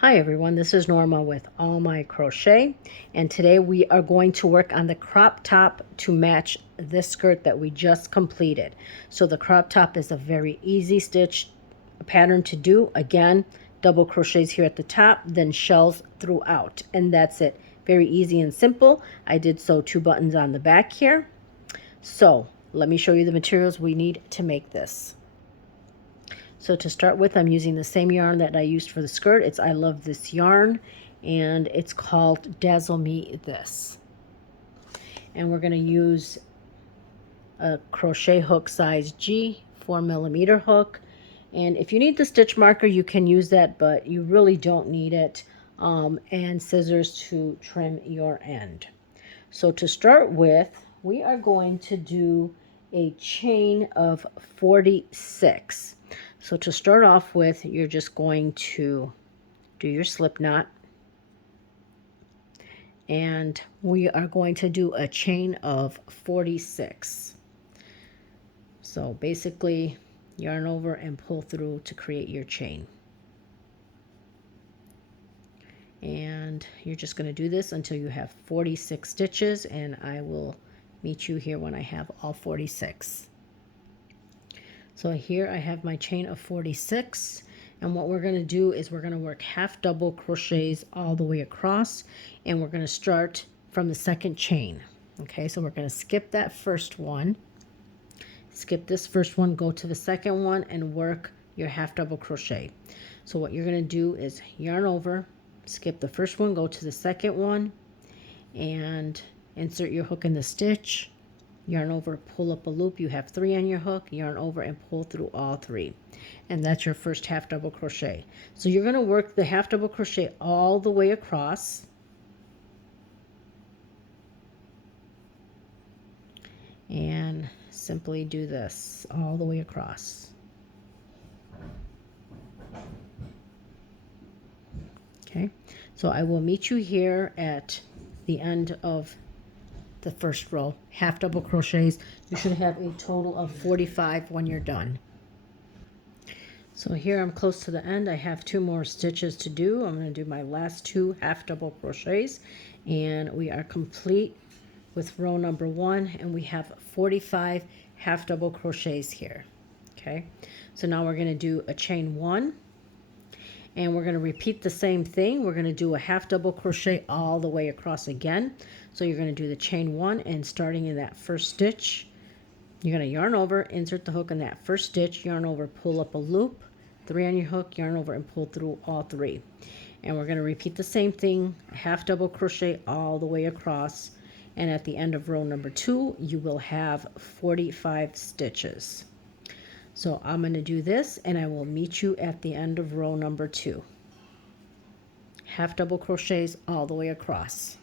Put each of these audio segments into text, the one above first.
Hi everyone, this is Norma with All My Crochet, and today we are going to work on the crop top to match this skirt that we just completed. So the crop top is a very easy stitch pattern to do. Again, double crochets here at the top, then shells throughout, and that's it. Very easy and simple. I did sew 2 buttons on the back here. So let me show you the materials we need to make this. So to start with, I'm using the same yarn that I used for the skirt. It's I Love This Yarn, and it's called Dazzle Me This. And we're going to use a crochet hook size G 4mm hook. And if you need the stitch marker, you can use that, but you really don't need it. And scissors to trim your end. So to start with, we are going to do a chain of 46. So to start off with, you're just going to do your slip knot, and we are going to do a chain of 46. So basically yarn over and pull through to create your chain. And you're just going to do this until you have 46 stitches, and I will meet you here when I have all 46. So here I have my chain of 46, and what we're going to do is we're going to work half double crochets all the way across, and we're going to start from the second chain. Okay, so we're going to skip that first one, skip this first one, go to the second one, and work your half double crochet. So what you're going to do is yarn over, skip the first one, go to the second one, and insert your hook in the stitch, yarn over, pull up a loop. You have 3 on your hook, yarn over and pull through all 3, and that's your first half double crochet. So you're going to work the half double crochet all the way across, and simply do this all the way across. Okay, so I will meet you here at the end of the first row, half double crochets. You should have a total of 45 when you're done. So here I'm close to the end. I have 2 more stitches to do. I'm going to do my last 2 half double crochets, and we are complete with row number 1, and we have 45 half double crochets here. Okay, so now we're going to do a chain 1, and we're going to repeat the same thing. We're going to do a half double crochet all the way across again. So you're going to do the chain 1, and starting in that first stitch, you're going to yarn over, insert the hook in that first stitch, yarn over, pull up a loop, 3 on your hook, yarn over and pull through all 3. And we're going to repeat the same thing, half double crochet all the way across, and at the end of row number 2 you will have 45 stitches. So I'm going to do this, and I will meet you at the end of row number 2. Half double crochets all the way across.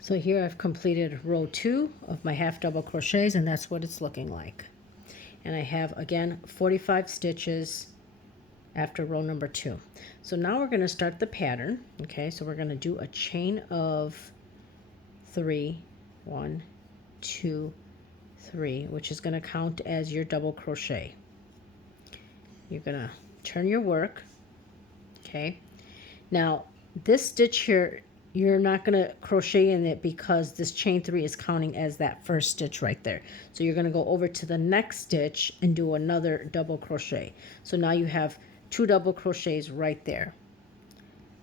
So here I've completed row 2 of my half double crochets, and that's what it's looking like. And I have, again, 45 stitches after row number 2. So now we're going to start the pattern. Okay, so we're going to do a chain of 3, 1, 2, 3, which is going to count as your double crochet. You're going to turn your work. Okay, now this stitch here, you're not going to crochet in it because this chain 3 is counting as that first stitch right there. So you're going to go over to the next stitch and do another double crochet. So now you have 2 double crochets right there.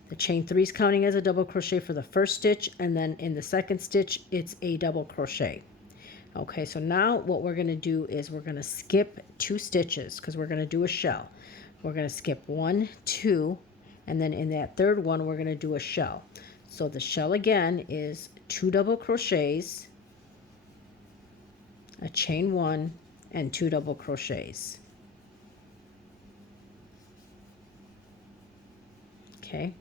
The chain 3 is counting as a double crochet for the first stitch, and then in the second stitch it's a double crochet. Okay, so now what we're going to do is we're going to skip 2 stitches because we're going to do a shell. We're going to skip 1, 2, and then in that third one we're going to do a shell. So the shell again is 2 double crochets, a chain 1, and 2 double crochets. Okay,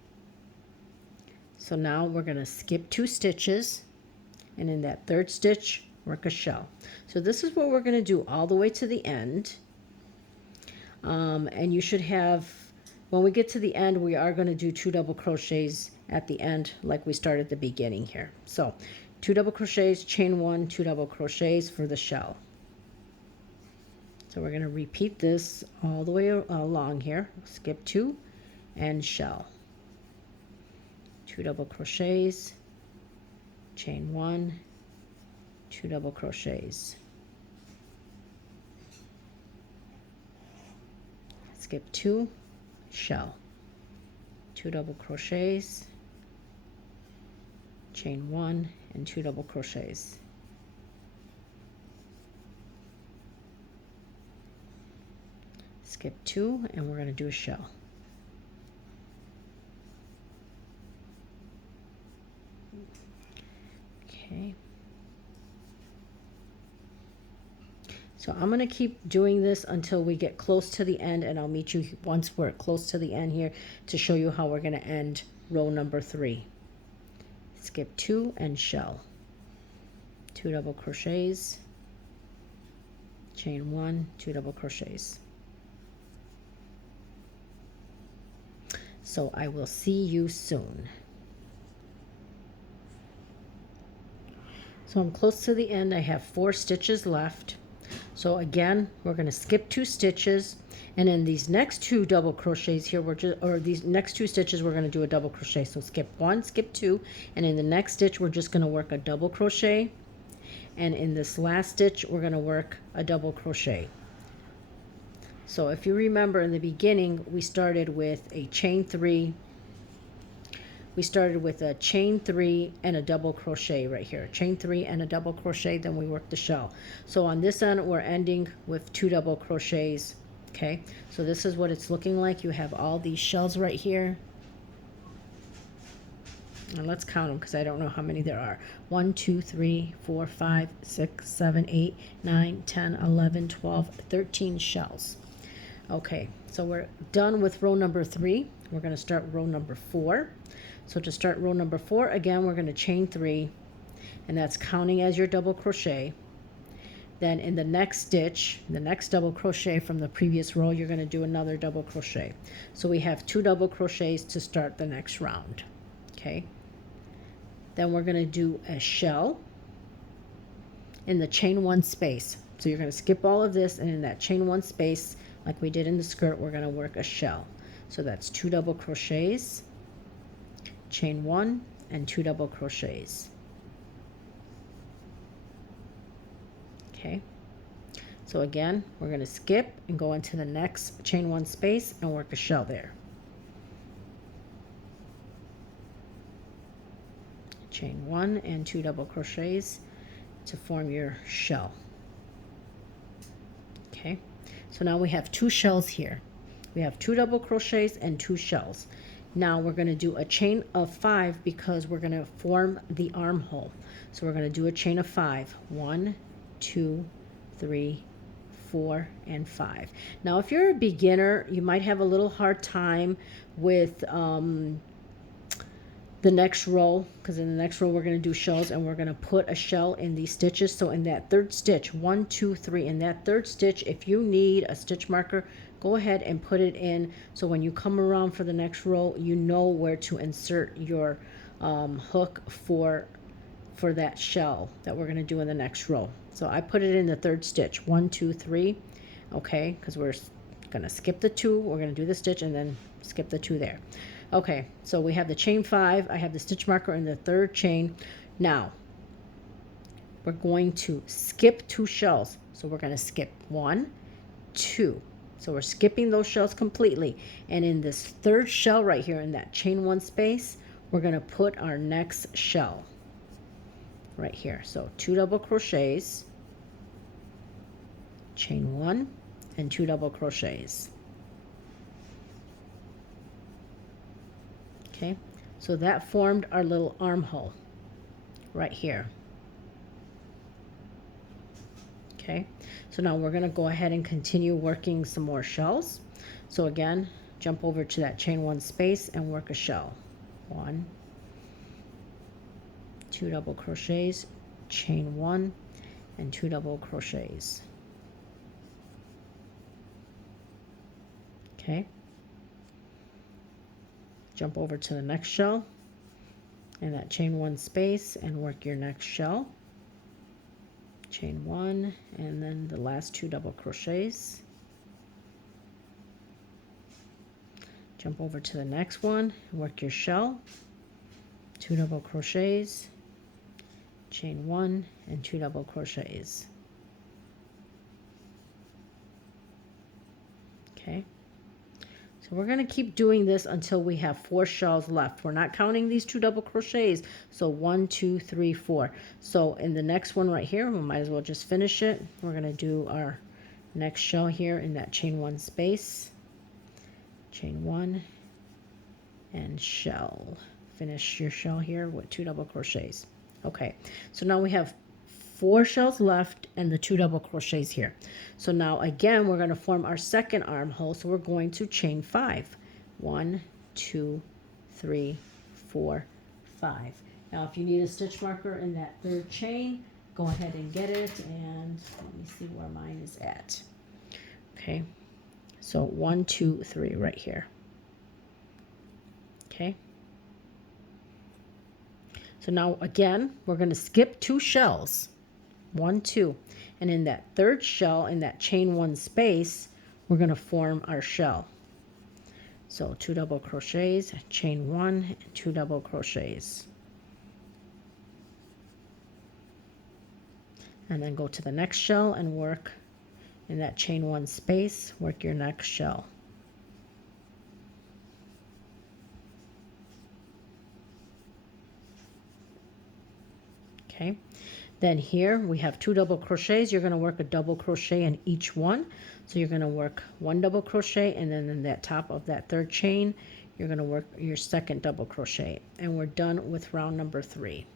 so now we're going to skip 2 stitches, and in that third stitch work a shell. So this is what we're going to do all the way to the end. And you should have, when we get to the end, we are going to do 2 double crochets at the end like we started at the beginning here. So 2 double crochets, chain 1, 2 double crochets for the shell. So we're going to repeat this all the way along here. Skip 2, and shell. 2 double crochets, chain 1, 2 double crochets. Skip 2, shell. 2 double crochets, chain 1, and 2 double crochets. Skip 2, and we're going to do a shell. Okay. So I'm going to keep doing this until we get close to the end, and I'll meet you once we're close to the end here to show you how we're going to end row number 3. Skip 2 and shell. 2 double crochets, chain 1, 2 double crochets. So I will see you soon. So I'm close to the end. I have 4 stitches left. So again, we're going to skip 2 stitches, and in these next 2 double crochets here, these next 2 stitches, we're going to do a double crochet. So skip 1, skip 2, and in the next stitch, we're just going to work a double crochet, and in this last stitch, we're going to work a double crochet. So if you remember in the beginning, we started with a chain 3. We started with a chain 3 and a double crochet right here. Chain 3 and a double crochet, then we work the shell. So on this end, we're ending with 2 double crochets. Okay, so this is what it's looking like. You have all these shells right here. And let's count them because I don't know how many there are. 1, 2, 3, 4, 5, 6, 7, 8, 9, 10, 11, 12, 13 shells. Okay, so we're done with row number 3. We're going to start row number 4. So to start row number 4, again, we're going to chain 3, and that's counting as your double crochet. Then in the next stitch, the next double crochet from the previous row, you're going to do another double crochet. So we have 2 double crochets to start the next round. Okay. Then we're going to do a shell in the chain 1 space. So you're going to skip all of this, and in that chain 1 space, like we did in the skirt, we're going to work a shell. So that's 2 double crochets, chain 1, and 2 double crochets. Okay, so again, we're going to skip and go into the next chain 1 space and work a shell there. Chain 1 and 2 double crochets to form your shell. Okay, so now we have 2 shells here. We have 2 double crochets and 2 shells. Now we're going to do a chain of 5 because we're going to form the armhole. So we're going to do a chain of 5. 1, 2, 3, 4, and 5. Now if you're a beginner, you might have a little hard time with the next row, because in the next row we're going to do shells, and we're going to put a shell in these stitches. So in that third stitch, 1, 2, 3, in that third stitch, if you need a stitch marker, go ahead and put it in, so when you come around for the next row, you know where to insert your hook for that shell that we're going to do in the next row. So I put it in the third stitch, 1, 2, 3, okay, because we're going to skip the 2, we're going to do the stitch and then skip the 2 there. Okay, so we have the chain 5, I have the stitch marker in the third chain. Now we're going to skip 2 shells, so we're going to skip 1, 2. So we're skipping those shells completely, and in this third shell right here in that chain 1 space, we're going to put our next shell right here. So 2 double crochets, chain 1, and 2 double crochets. Okay, so that formed our little armhole right here. Okay, so now we're going to go ahead and continue working some more shells. So again, jump over to that chain 1 space and work a shell. 1, 2 double crochets, chain 1, and 2 double crochets. Okay, jump over to the next shell in that chain 1 space and work your next shell. Chain 1, and then the last 2 double crochets, Jump over to the next one, work your shell, 2 double crochets, chain 1 and 2 double crochets. Okay, so we're going to keep doing this until we have 4 shells left. We're not counting these 2 double crochets. So 1, 2, 3, 4. So in the next one right here, we might as well just finish it. We're going to do our next shell here in that chain 1 space, chain 1 and shell. Finish your shell here with 2 double crochets. Okay, so now we have 4 shells left and the 2 double crochets here. So now again we're going to form our second armhole. So we're going to chain 5. 1, 2, 3, 4, 5. Now if you need a stitch marker in that third chain, go ahead and get it, and let me see where mine is at. Okay, so 1, 2, 3 right here. Okay, so now again we're going to skip 2 shells, 1, 2, and in that third shell in that chain 1 space we're going to form our shell. So 2 double crochets, chain 1 and 2 double crochets, and then go to the next shell and work in that chain 1 space, work your next shell. Okay, then here we have 2 double crochets. You're going to work a double crochet in each one. So you're going to work 1 double crochet, and then in that top of that third chain you're going to work your second double crochet, and we're done with round number 3.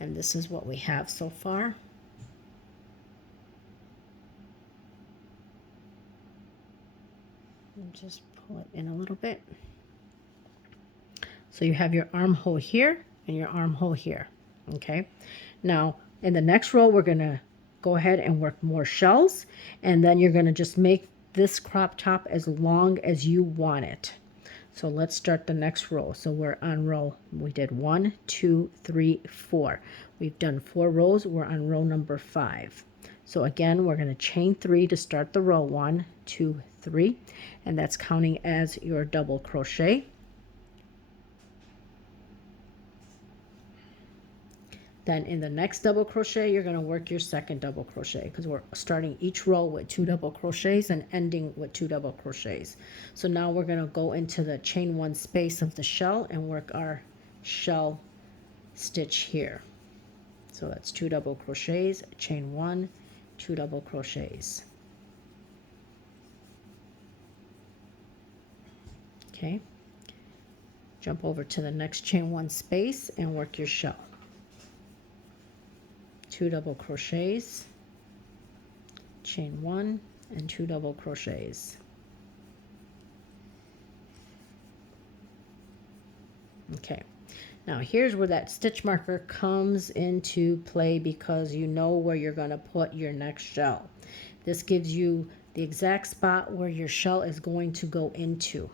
And this is what we have so far. And just pull it in a little bit. So you have your armhole here and your armhole here. Okay, now in the next row we're going to go ahead and work more shells, and then you're going to just make this crop top as long as you want it. So let's start the next row. So we're on row, we did 1, 2, 3, 4. We've done 4 rows. We're on row number 5. So again, we're going to chain 3 to start the row. 1, 2, 3, and that's counting as your double crochet. Then in the next double crochet, you're going to work your second double crochet, because we're starting each row with 2 double crochets and ending with 2 double crochets. So now we're going to go into the chain 1 space of the shell and work our shell stitch here. So that's 2 double crochets, chain 1, 2 double crochets. Okay, jump over to the next chain 1 space and work your shell. 2 double crochets, chain 1 and 2 double crochets. Okay, now here's where that stitch marker comes into play, because you know where you're going to put your next shell. This gives you the exact spot where your shell is going to go into.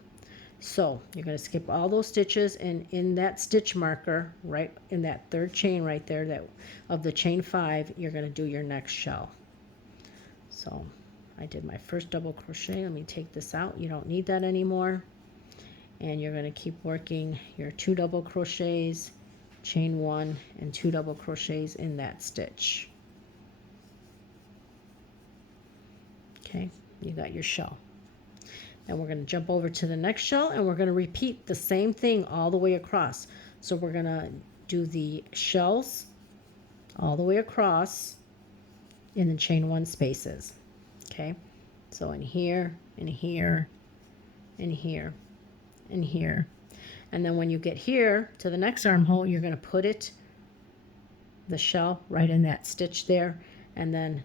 So you're going to skip all those stitches, and in that stitch marker right in that third chain right there, that of the chain 5, you're going to do your next shell. So I did my first double crochet. Let me take this out. You don't need that anymore. And you're going to keep working your 2 double crochets, chain 1 and 2 double crochets in that stitch. Okay, you got your shell. And we're going to jump over to the next shell, and we're going to repeat the same thing all the way across. So we're going to do the shells all the way across in the chain 1 spaces. Okay, so in here, in here, in here, in here. And then when you get here to the next armhole, you're going to put it, the shell, right in that stitch there, and then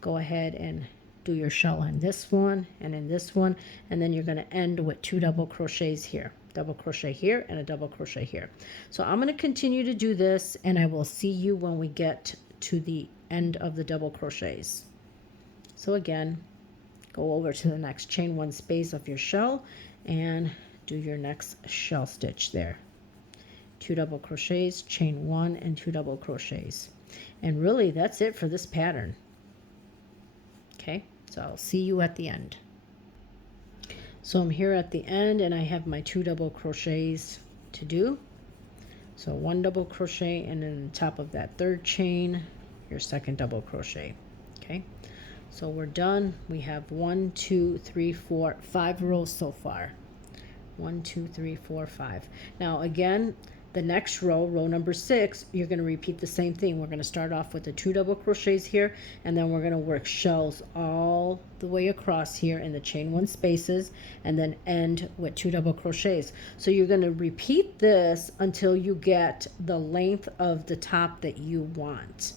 go ahead and do your shell in this one and in this one, and then you're going to end with 2 double crochets here, double crochet here and a double crochet here. So I'm going to continue to do this, and I will see you when we get to the end of the double crochets. So again, go over to the next chain 1 space of your shell and do your next shell stitch there. 2 double crochets, chain 1 and 2 double crochets. And really that's it for this pattern. Okay, so I'll see you at the end. So I'm here at the end and I have my 2 double crochets to do. So 1 double crochet, and then on top of that third chain, your second double crochet. Okay, so we're done. We have 1, 2, 3, 4, 5 rows so far. 1, 2, 3, 4, 5. Now again, the next row, row number 6, you're going to repeat the same thing. We're going to start off with the 2 double crochets here, and then we're going to work shells all the way across here in the chain 1 spaces, and then end with 2 double crochets. So you're going to repeat this until you get the length of the top that you want.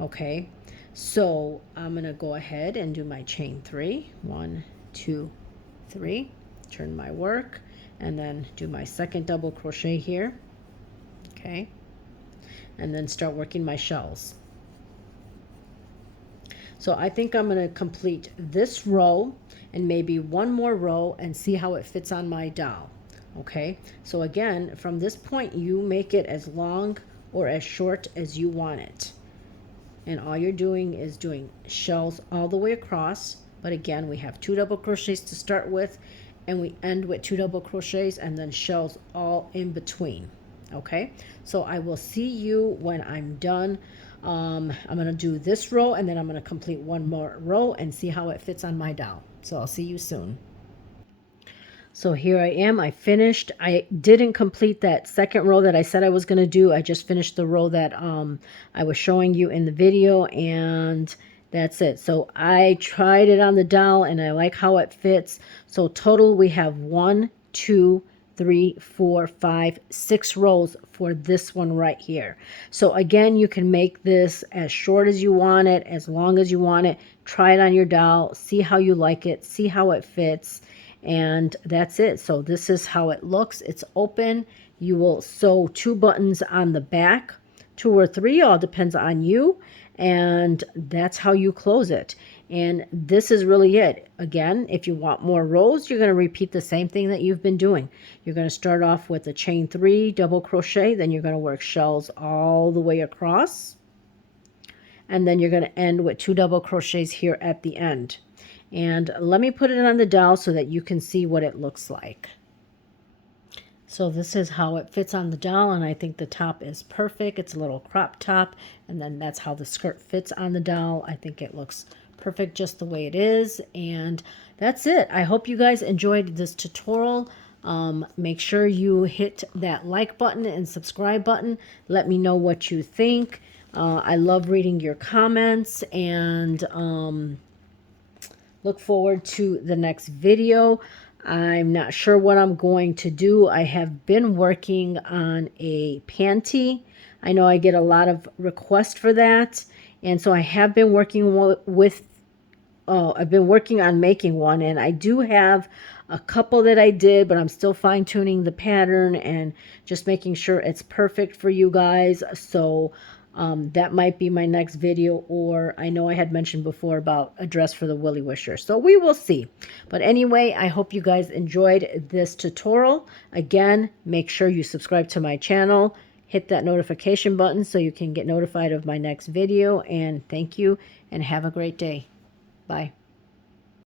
Okay, so I'm going to go ahead and do my chain 3. 1, 2, 3. Turn my work, and then do my second double crochet here. Okay, and then start working my shells. So I think I'm going to complete this row and maybe one more row and see how it fits on my doll. Okay, so again, from this point you make it as long or as short as you want it, and all you're doing is doing shells all the way across. But again, we have 2 double crochets to start with, and we end with 2 double crochets and then shells all in between. Okay, so I will see you when I'm done. I'm going to do this row, and then I'm going to complete one more row and see how it fits on my doll. So I'll see you soon. So here I am. I finished. I didn't complete that second row that I said I was going to do. I just finished the row that I was showing you in the video, and that's it. So I tried it on the doll, and I like how it fits. So total we have 1, 2, 3, 4, 5, 6 rows for this one right here. So again, you can make this as short as you want it, as long as you want it. Try it on your doll, see how you like it, see how it fits, and that's it. So this is how it looks. It's open. You will sew 2 buttons on the back, 2 or 3, all depends on you, and that's how you close it. And this is really it. Again, if you want more rows, you're going to repeat the same thing that you've been doing. You're going to start off with a chain 3 double crochet, then you're going to work shells all the way across, and then you're going to end with 2 double crochets here at the end. And let me put it on the doll so that you can see what it looks like. So this is how it fits on the doll, and I think the top is perfect. It's a little crop top, and then that's how the skirt fits on the doll. I think it looks perfect just the way it is, and that's it. I hope you guys enjoyed this tutorial. Make sure you hit that like button and subscribe button. Let me know what you think. I love reading your comments, and look forward to the next video. I'm not sure what I'm going to do. I have been working on a panty. I know I get a lot of requests for that, and so I have been working with I've been working on making one, and I do have a couple that I did, but I'm still fine-tuning the pattern and just making sure it's perfect for you guys. So that might be my next video, or I know I had mentioned before about a dress for the Willy Wisher. So we will see. But anyway, I hope you guys enjoyed this tutorial. Again, make sure you subscribe to my channel. Hit that notification button so you can get notified of my next video. And thank you, and have a great day. Bye.